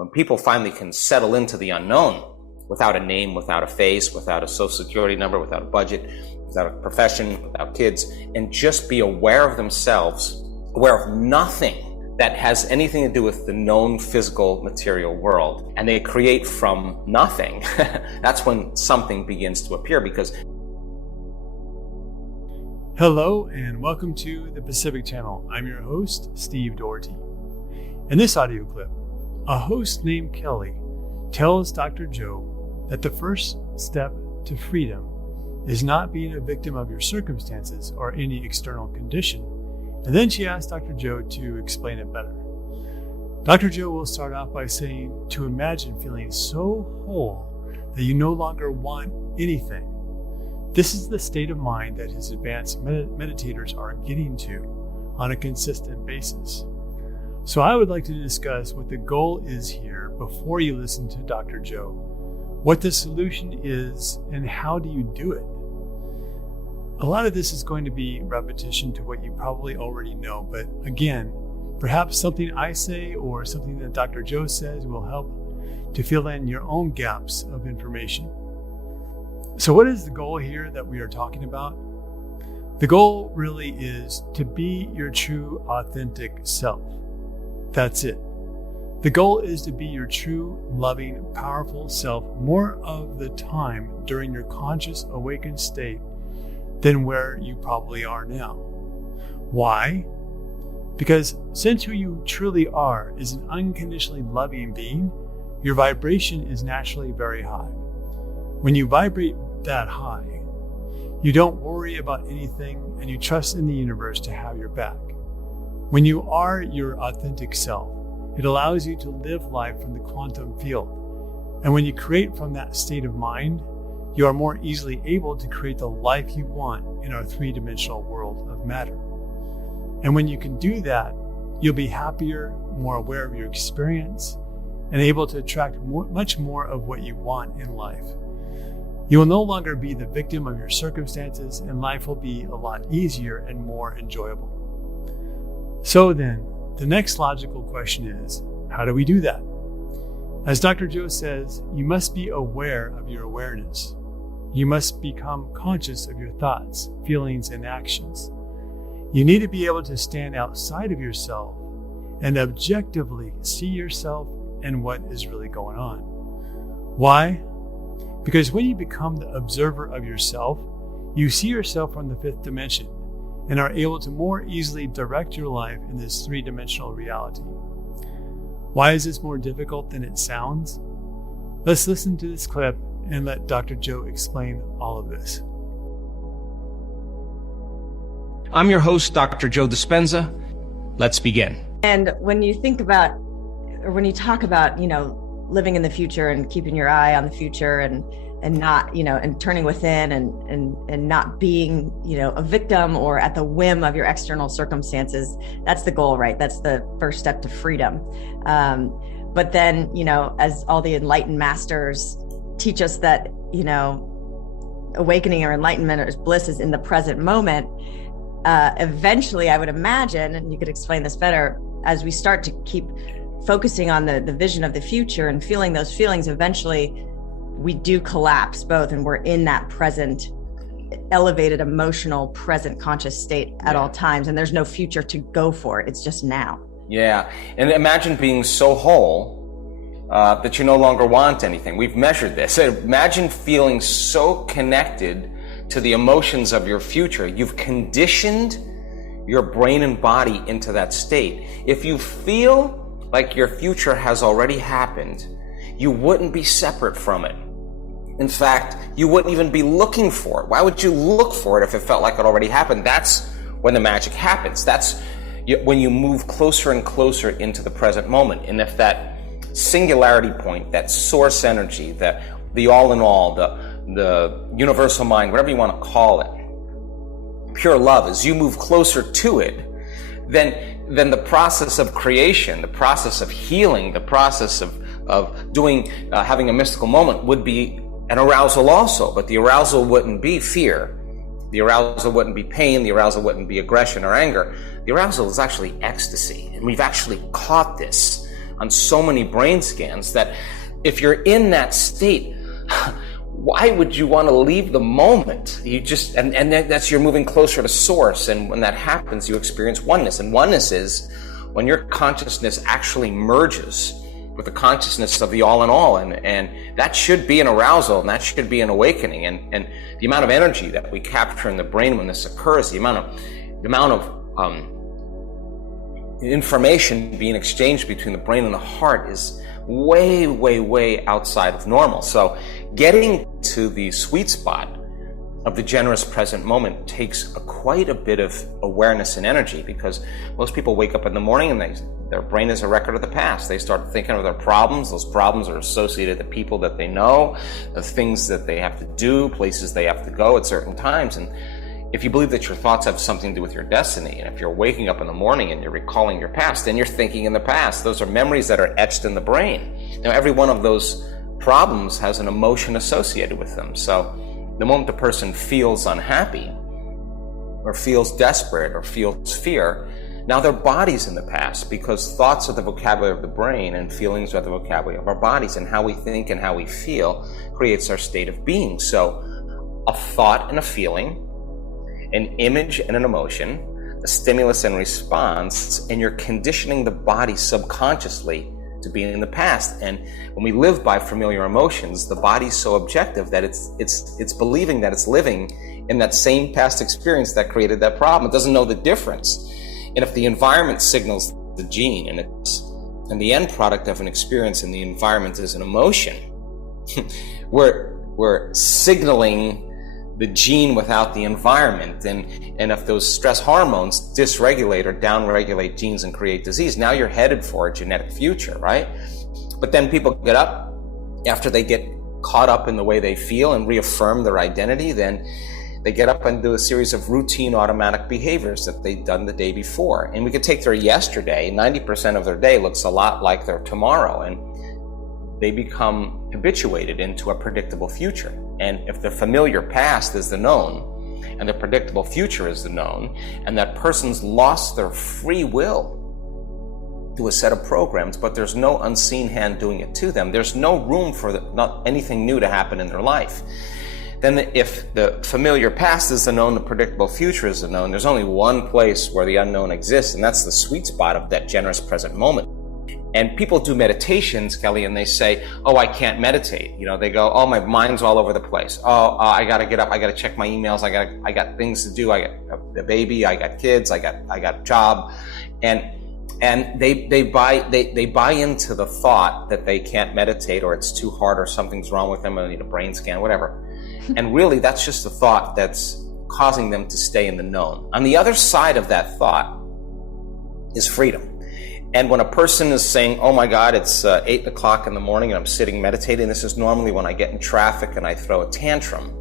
When people finally can settle into the unknown without a name, without a face, without a social security number, without a budget, without a profession, without kids, and just be aware of themselves, aware of nothing that has anything to do with the known physical material world, and they create from nothing, that's when something begins to appear. Because hello and welcome to the Pacific Channel. I'm your host, Steve Doherty. In this audio clip, a host named Kelly tells Dr. Joe that the first step to freedom is not being a victim of your circumstances or any external condition. And then she asks Dr. Joe to explain it better. Dr. Joe will start off by saying to imagine feeling so whole that you no longer want anything. This is the state of mind that his advanced meditators are getting to on a consistent basis. So I would like to discuss what the goal is here before you listen to Dr. Joe, what the solution is, and how do you do it. A lot of this is going to be repetition to what you probably already know, but again, perhaps something I say or something that Dr. Joe says will help to fill in your own gaps of information. So what is the goal here that we are talking about? The goal really is to be your true, authentic self. That's it. The goal is to be your true, loving, powerful self more of the time during your conscious, awakened state than where you probably are now. Why? Because since who you truly are is an unconditionally loving being, your vibration is naturally very high. When you vibrate that high, you don't worry about anything and you trust in the universe to have your back. When you are your authentic self, it allows you to live life from the quantum field. And when you create from that state of mind, you are more easily able to create the life you want in our three-dimensional world of matter. And when you can do that, you'll be happier, more aware of your experience, and able to attract much more of what you want in life. You will no longer be the victim of your circumstances, and life will be a lot easier and more enjoyable. So then, the next logical question is, how do we do that? As Dr. Joe says, you must be aware of your awareness. You must become conscious of your thoughts, feelings, and actions. You need to be able to stand outside of yourself and objectively see yourself and what is really going on. Why? Because when you become the observer of yourself, you see yourself from the fifth dimension and are able to more easily direct your life in this three-dimensional reality. Why is this more difficult than it sounds? Let's listen to this clip and let Dr. Joe explain all of this. I'm your host, Dr. Joe Dispenza. Let's begin. And when you think about, or when you talk about, living in the future and keeping your eye on the future and not, and turning within and not being, a victim or at the whim of your external circumstances, that's the goal, right? That's the first step to freedom. But then, as all the enlightened masters teach us that, awakening or enlightenment or bliss is in the present moment, eventually I would imagine, and you could explain this better, as we start to keep focusing on the vision of the future and feeling those feelings, eventually we do collapse both, and we're in that present elevated emotional present conscious state at all times, and there's no future to go for. It's just now. Yeah. And imagine being so whole that you no longer want anything. We've measured this. Imagine feeling so connected to the emotions of your future. You've conditioned your brain and body into that state. If you feel like your future has already happened, you wouldn't be separate from it. In fact, you wouldn't even be looking for it. Why would you look for it if it felt like it already happened? That's when the magic happens. That's when you move closer and closer into the present moment. And if that singularity point, that source energy, the all in all, the universal mind, whatever you want to call it, pure love, as you move closer to it, then the process of creation, the process of healing, the process of doing, having a mystical moment would be an arousal also. But the arousal wouldn't be fear. The arousal wouldn't be pain. The arousal wouldn't be aggression or anger. The arousal is actually ecstasy. And we've actually caught this on so many brain scans that if you're in that state, why would you want to leave the moment? You just, and that's, you're moving closer to source. And when that happens, you experience oneness. And oneness is when your consciousness actually merges with the consciousness of the all in all. And that should be an arousal, and that should be an awakening. And the amount of energy that we capture in the brain when this occurs, the amount of information being exchanged between the brain and the heart is way, way, way outside of normal. So getting to the sweet spot of the generous present moment takes quite a bit of awareness and energy, because most people wake up in the morning and their brain is a record of the past. They start thinking of their problems. Those problems are associated with the people that they know, the things that they have to do, places they have to go at certain times. And if you believe that your thoughts have something to do with your destiny, and if you're waking up in the morning and you're recalling your past, then you're thinking in the past. Those are memories that are etched in the brain. Now, every one of those problems has an emotion associated with them. So the moment the person feels unhappy or feels desperate or feels fear, now their body's in the past, because thoughts are the vocabulary of the brain and feelings are the vocabulary of our bodies, and how we think and how we feel creates our state of being. So a thought and a feeling, an image and an emotion, a stimulus and response, and you're conditioning the body subconsciously to be in the past. And when we live by familiar emotions, the body's so objective that it's believing that it's living in that same past experience that created that problem. It doesn't know the difference. And if the environment signals the gene, and the end product of an experience in the environment is an emotion, we're signaling the gene without the environment. And if those stress hormones dysregulate or downregulate genes and create disease, now you're headed for a genetic future, right? But then people get up after they get caught up in the way they feel and reaffirm their identity. Then they get up and do a series of routine automatic behaviors that they've done the day before. And we could take their yesterday, 90% of their day looks a lot like their tomorrow. And they become habituated into a predictable future. And if the familiar past is the known, and the predictable future is the known, and that person's lost their free will to a set of programs, but there's no unseen hand doing it to them, there's no room for not anything new to happen in their life. Then if the familiar past is the known, the predictable future is the known, there's only one place where the unknown exists, and that's the sweet spot of that generous present moment. And people do meditations, Kelly, and they say, oh, I can't meditate. You know, they go, oh, my mind's all over the place. Oh, I got to get up. I got to check my emails. I got things to do. I got a baby. I got kids. I got a job. And they buy into the thought that they can't meditate, or it's too hard, or something's wrong with them, or they need a brain scan, whatever. And really, that's just a thought that's causing them to stay in the known. On the other side of that thought is freedom. And when a person is saying, oh my God, it's 8 o'clock in the morning and I'm sitting meditating, this is normally when I get in traffic and I throw a tantrum.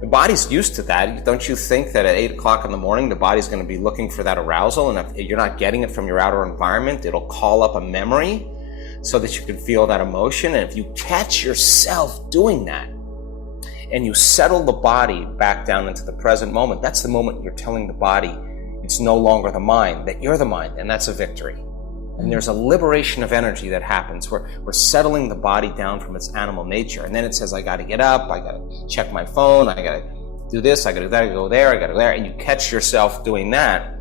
The body's used to that. Don't you think that at 8 o'clock in the morning, the body's going to be looking for that arousal? And if you're not getting it from your outer environment, it'll call up a memory so that you can feel that emotion. And if you catch yourself doing that and you settle the body back down into the present moment, that's the moment you're telling the body it's no longer the mind, that you're the mind, and that's a victory. And there's a liberation of energy that happens. We're settling the body down from its animal nature. And then it says, I got to get up, I got to check my phone, I got to do this, I got to do that, I got to go there, I got to go there. And you catch yourself doing that,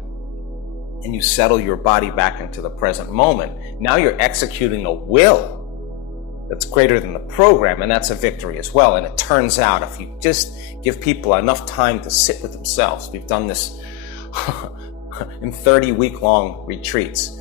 and you settle your body back into the present moment. Now you're executing a will that's greater than the program, and that's a victory as well. And it turns out, if you just give people enough time to sit with themselves, we've done this in 30-week-long retreats,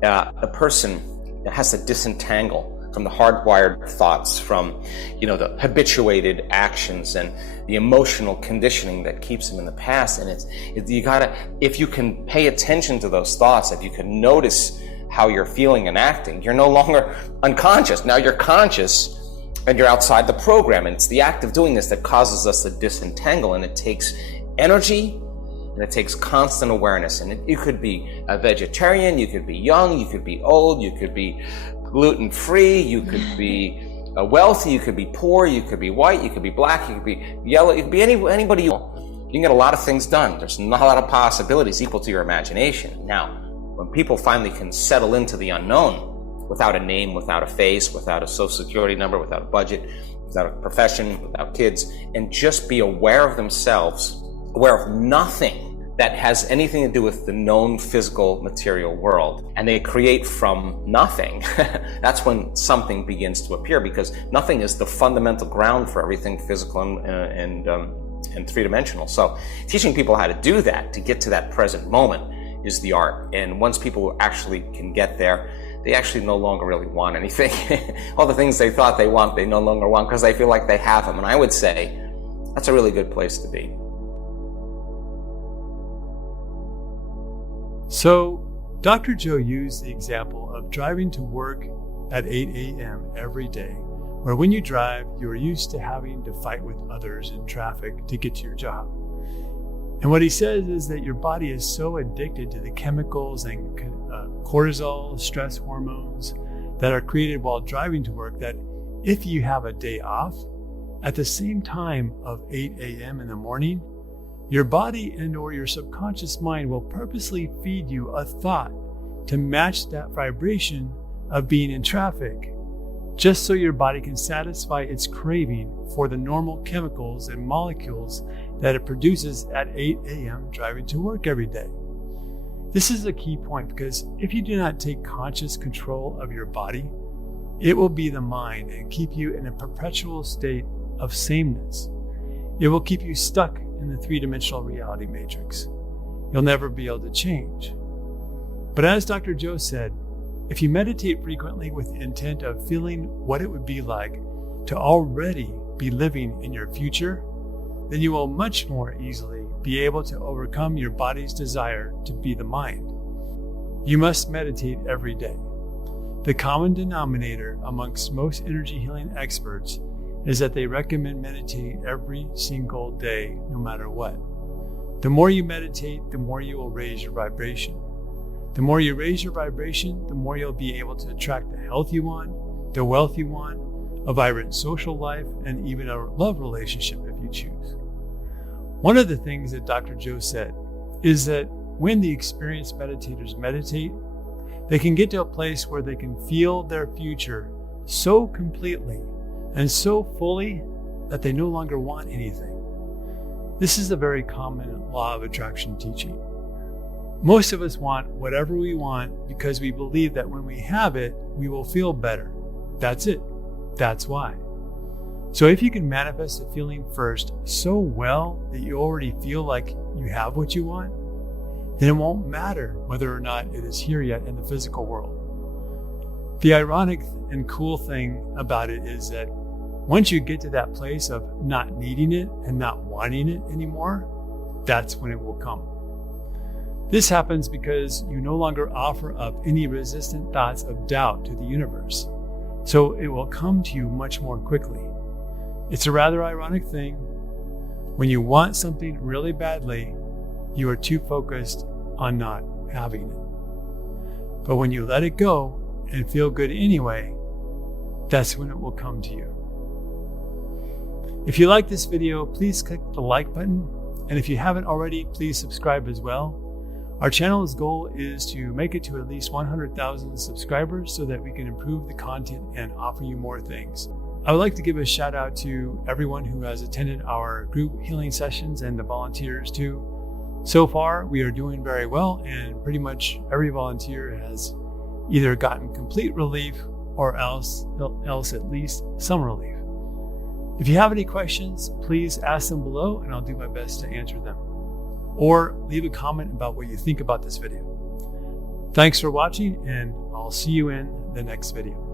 a person has to disentangle from the hardwired thoughts, from the habituated actions and the emotional conditioning that keeps them in the past. And you gotta, if you can pay attention to those thoughts, if you can notice how you're feeling and acting, you're no longer unconscious. Now you're conscious and you're outside the program. And it's the act of doing this that causes us to disentangle, and it takes energy. And it takes constant awareness. And you could be a vegetarian, you could be young, you could be old, you could be gluten-free, you could be wealthy, you could be poor, you could be white, you could be black, you could be yellow, you could be anybody you want. You can get a lot of things done. There's not a lot of possibilities equal to your imagination. Now, when people finally can settle into the unknown, without a name, without a face, without a social security number, without a budget, without a profession, without kids, and just be aware of themselves, aware of nothing that has anything to do with the known physical material world, and they create from nothing. That's when something begins to appear, because nothing is the fundamental ground for everything physical and three-dimensional. So teaching people how to do that, to get to that present moment, is the art. And once people actually can get there, they actually no longer really want anything. All the things they thought they want, they no longer want, because they feel like they have them. And I would say that's a really good place to be. So, Dr. Joe used the example of driving to work at 8 a.m. every day, where when you drive, you're used to having to fight with others in traffic to get to your job. And what he says is that your body is so addicted to the chemicals and cortisol, stress hormones that are created while driving to work, that if you have a day off at the same time of 8 a.m. in the morning, your body and or your subconscious mind will purposely feed you a thought to match that vibration of being in traffic, just so your body can satisfy its craving for the normal chemicals and molecules that it produces at 8 a.m. driving to work every day. This is a key point, because if you do not take conscious control of your body, it will be the mind and keep you in a perpetual state of sameness. It will keep you stuck in the three-dimensional reality matrix. You'll never be able to change. But as Dr. Joe said, if you meditate frequently with the intent of feeling what it would be like to already be living in your future, then you will much more easily be able to overcome your body's desire to be the mind. You must meditate every day. The common denominator amongst most energy healing experts is that they recommend meditating every single day, no matter what. The more you meditate, the more you will raise your vibration. The more you raise your vibration, the more you'll be able to attract the health you want, the wealth you want, a vibrant social life, and even a love relationship if you choose. One of the things that Dr. Joe said is that when the experienced meditators meditate, they can get to a place where they can feel their future so completely and so fully that they no longer want anything. This is a very common law of attraction teaching. Most of us want whatever we want because we believe that when we have it, we will feel better. That's it. That's why. So if you can manifest the feeling first so well that you already feel like you have what you want, then it won't matter whether or not it is here yet in the physical world. The ironic and cool thing about it is that once you get to that place of not needing it and not wanting it anymore, that's when it will come. This happens because you no longer offer up any resistant thoughts of doubt to the universe, so it will come to you much more quickly. It's a rather ironic thing. When you want something really badly, you are too focused on not having it. But when you let it go and feel good anyway, that's when it will come to you. If you like this video, please click the like button. And if you haven't already, please subscribe as well. Our channel's goal is to make it to at least 100,000 subscribers so that we can improve the content and offer you more things. I would like to give a shout out to everyone who has attended our group healing sessions and the volunteers too. So far, we are doing very well, and pretty much every volunteer has either gotten complete relief or else at least some relief. If you have any questions, please ask them below and I'll do my best to answer them. Or leave a comment about what you think about this video. Thanks for watching, and I'll see you in the next video.